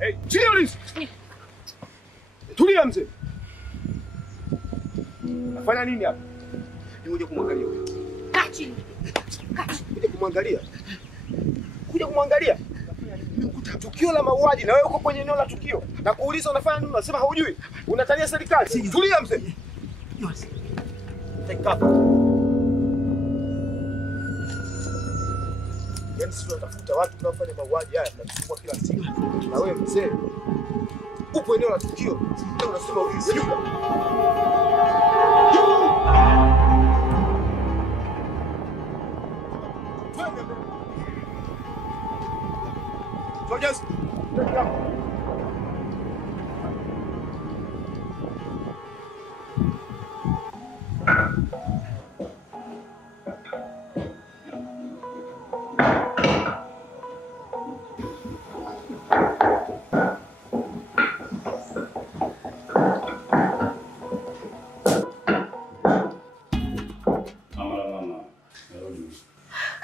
Hey, chilia ulinzi. Tulia mzee. Nafanya nini hapa? Nimekuja kumwangalia wewe. Kaa chini. Kuja kumwangalia. Kuja kumwangalia. Nimekuta tukio la mauaji na wewe uko kwenye eneo la tukio. Na kuuliza unafanya nini? Unasema haujui. Unatania serikali. Tulia mzee. Yes. Take cover. Yaani sisi tunatafuta watu tunaofanya mauaji haya tunachukua kila siku. Na wewe mzee upo eneo la tukio. Leo unasema ulizijuka. Soldiers, take cover.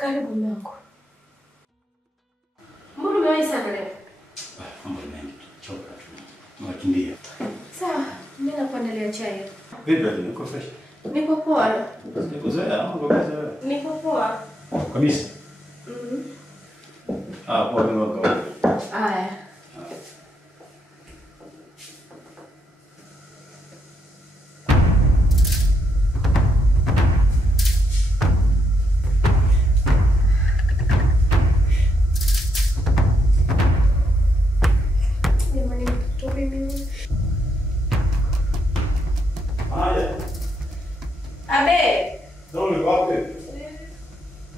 Karibu mwanangu. Mbona umewahi sana leo? Mambo mengi. Choka tu. Nakimbia. Sawa, mimi nakuandalia chai. Vipi leo uko fresh? Niko poa. Sikuzoea au kabisa? Niko poa. Kabisa. Poa mimi kwa. Haya. Abe. Ndio wapi?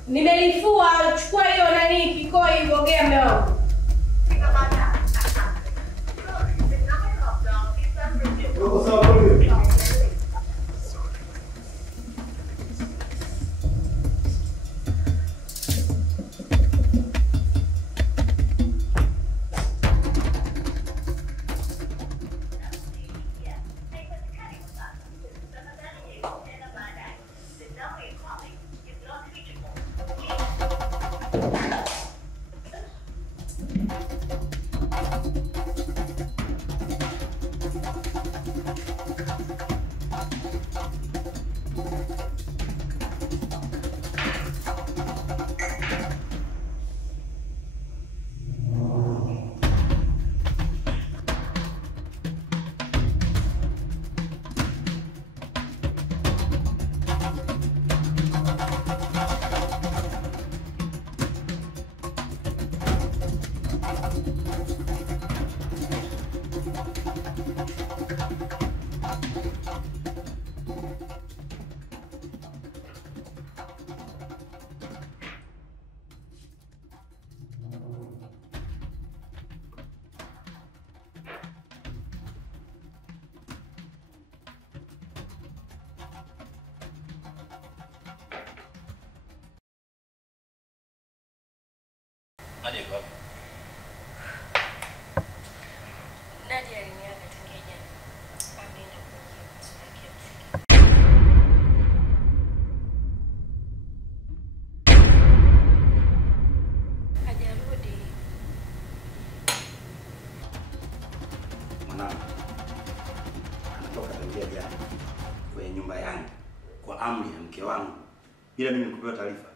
Nimelifua, chukua hiyo nani kikoi ngogea mume wangu. Uko sawa kweli? Nadia kwa. Nadia aliniaga tangia jana. Ameenda kwenye masuala yake. Hajarudi. Mwanangu. Anatoka tangia jana kwenye nyumba yangu kwa amri ya mke wangu bila mimi kupewa taarifa.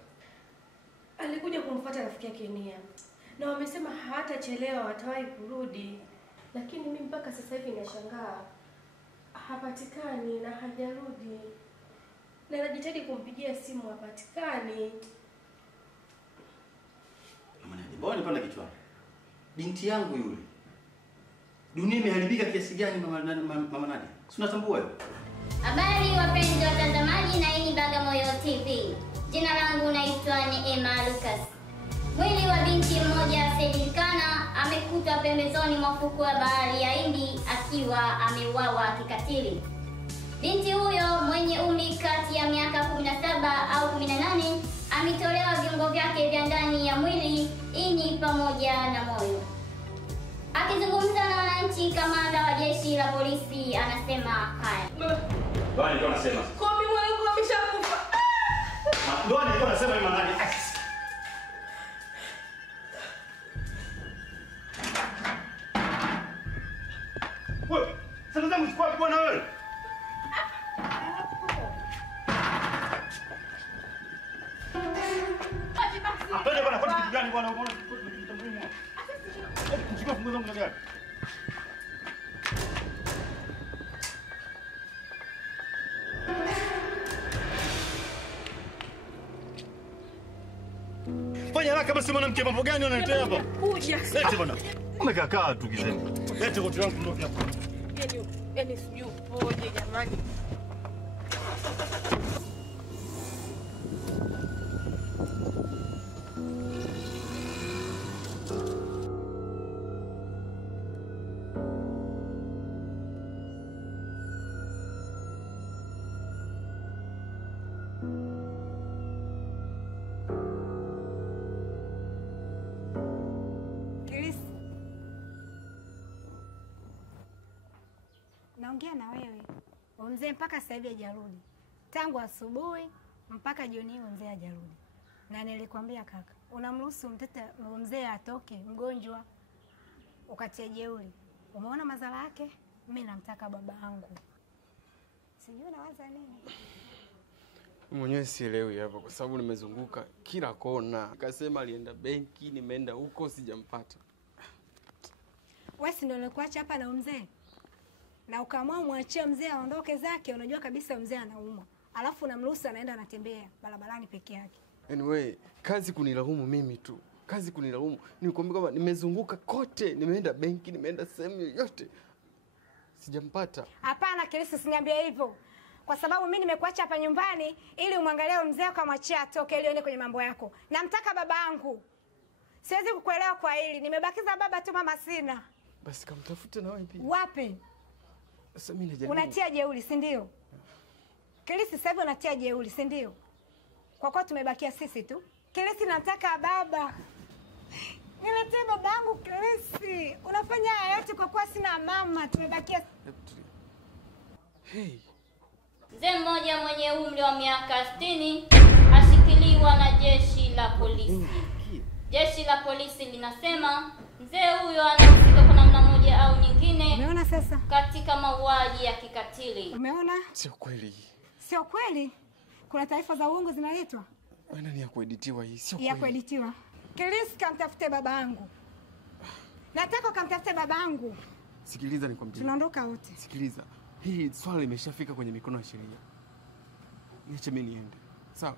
Alikuja kumfuata rafiki yake Nia. Na wamesema hatachelewa watawahi kurudi. Lakini mimi mpaka sasa hivi nashangaa. Hapatikani na hajarudi. Na najitahidi kumpigia simu hapatikani. Mbona nipanda kichwani? Binti yangu yule. Dunia imeharibika kiasi gani mama Nadia? Si unatambua wewe? Habari wapenzi watazamaji, na hii ni Bagamoyo TV. Jina langu naitwa Neema Lucas. Mwili wa binti mmoja asiyejulikana amekutwa pembezoni mwa fukwe ya bahari ya Hindi akiwa ameuawa kikatili. Binti huyo mwenye umri kati ya miaka 17 au 18 ametolewa viungo vyake vya ndani ya mwili, ini pamoja na moyo. Akizungumza na wananchi, kamanda wa jeshi la polisi anasema haya. Ndio nilikuwa nasema. Komi mwanangu ameshakufa. Ndio nilikuwa nasema mimi Nadia. zangu chukua wapi bwana wewe? Twende bwana, kwa kitu gani bwana? Unaona kitu muhimu. Chukua funguo zangu na gari. Fanya haraka basi mwanamke, mambo gani unaletea hapa? Kuja. Lete bwana. Umekaa tu kizeni. Lete koti langu ndoki hapa. Yaani sijui upoje jamani. Naongea na wewe. Mzee mpaka sasa hivi hajarudi. Tangu asubuhi mpaka jioni mzee hajarudi. Na nilikwambia kaka, unamruhusu mzee atoke mgonjwa ukatia jeuri. Umeona madhara yake? Mimi namtaka baba yangu. Sijui nawaza nini. Mwenyewe sielewi hapa kwa sababu nimezunguka kila kona. Akasema alienda benki, nimeenda huko sijampata. Wewe si ndio ulikuacha hapa na mzee? Na ukaamua muachie mzee aondoke zake, unajua kabisa mzee anaumwa. Alafu unamruhusu anaenda anatembea barabarani peke yake. Anyway, kazi kunilaumu mimi tu. Kazi kunilaumu. Nikwambia kwamba nimezunguka kote, nimeenda benki, nimeenda sehemu yoyote. Sijampata. Hapana, Kilisi, usiniambie hivyo. Kwa sababu mimi nimekuacha hapa nyumbani ili umwangalie mzee ukamwachia atoke ili aende kwenye mambo yako. Namtaka baba yangu. Siwezi kukuelewa kwa hili. Nimebakiza baba tu, mama sina. Basi kamtafute na wewe pia. Wapi? Sasa mimi najaribu. Unatia jeuri, si ndio? Kilisi, sasa hivi unatia jeuri, si ndio? Kwa kuwa tumebakia sisi tu. Kilisi, nataka baba. Niletee babangu Kilisi. Unafanya haya yote kwa kuwa sina mama, tumebakia. Hey. Mzee mmoja mwenye umri wa miaka 60 ashikiliwa na jeshi la polisi. Jeshi la polisi linasema mzee huyo anahusika kwa namna moja au nyingine. Umeona sasa? Katika mauaji ya kikatili. Umeona? Sio kweli. Sio kweli? Kuna taarifa za uongo zinaletwa? Wewe ni ya kueditiwa hii, sio kweli. Ya kueditiwa. Kilisi, kamtafute babangu. Nataka kamtafute babangu. Sikiliza nikwambie. Tunaondoka wote. Sikiliza. Hii swala limeshafika kwenye mikono ya sheria. Niache mimi niende. Sawa?